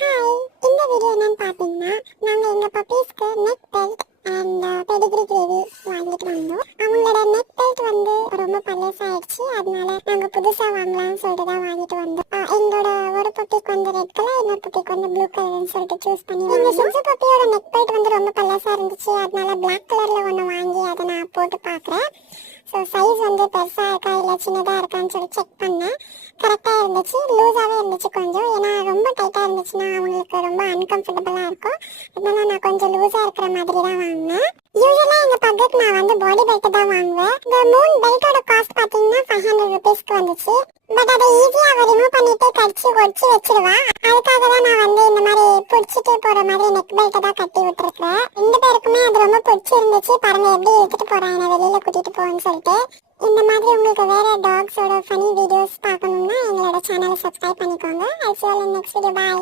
Hi, இந்த video என்னன்னு பார்த்தீங்கன்னா, நாங்கள் எங்கள் பப்பீஸ்க்கு neck belt and Pedigree gravy வாங்கிட்டு வந்தோம். அவங்களோட நெக் பெல்ட் வந்து ரொம்ப பழசாயிடுச்சு, அதனால நாங்கள் புதுசாக வாங்கலாம்னு சொல்லிட்டு தான் வாங்கிட்டு வந்தோம். எங்களோட ஒரு பப்பிக்கு வந்து ரெட் கலர், இன்னொரு பப்பிக்கு வந்து ப்ளூ கலர்னு சொல்லிட்டு சூஸ் பண்ணி எங்கள் சின்ன பப்பியோட நெக் பெல்ட் வந்து ரொம்ப பழசாக இருந்துச்சு, அதனால பிளாக் கலரில் ஒன்று வாங்கி அதை நான் போட்டு பார்க்குறேன். ஸோ சைஸ் வந்து பெருசாக இருக்கா இல்லை சின்னதாக இருக்கான்னு சொல்லி செக் பண்ணேன். கரெக்டாக இருந்துச்சு, லூஸாகவே இருந்துச்சு கொஞ்சம். ஏன்னா ரொம்ப டைட்டாக இருந்துச்சுன்னா அவங்களுக்கு ரொம்ப அன்கம்ஃபர்டபுளாக இருக்கும். அதனால நான் கொஞ்சம் லூஸாக இருக்கிற மாதிரி தான் வாங்கினேன். யூஸ்வலாக எங்கள் பக்கத்துக்கு நான் வந்து பாடி பெல்ட் தான் வாங்குவேன். இந்த 3 பெல்ட்டோட காஸ்ட் பார்த்தீங்கன்னா 500 ருபீஸ்க்கு வந்துச்சு. பட் அதை ஈஸியாக அவள் ரிமூவ் பண்ணிட்டு கடிச்சு ஒடிச்சு வச்சிருவா. அதுக்காக தான் நான் வந்து இந்த மாதிரி பிடிச்சிட்டு போகிற மாதிரி நெக் பெல்ட்டை தான் கட்டி விட்டுருக்கேன். 2 பேருக்குமே அது ரொம்ப பிடிச்சிருந்துச்சு. பாருங்க எப்படி எடுத்துகிட்டு போகிறேன் என்னை வெளியில் கூட்டிகிட்டு போகணும்னு சொல்லிட்டு. இந்த மாதிரி உங்களுக்கு வேற டாக்ஸோட ஃபனி வீடியோஸ் பார்க்கணும்னா எங்களோட சேனலை சப்ஸ்கிரைப் பண்ணிக்கோங்க. I'll see you in next video. Bye.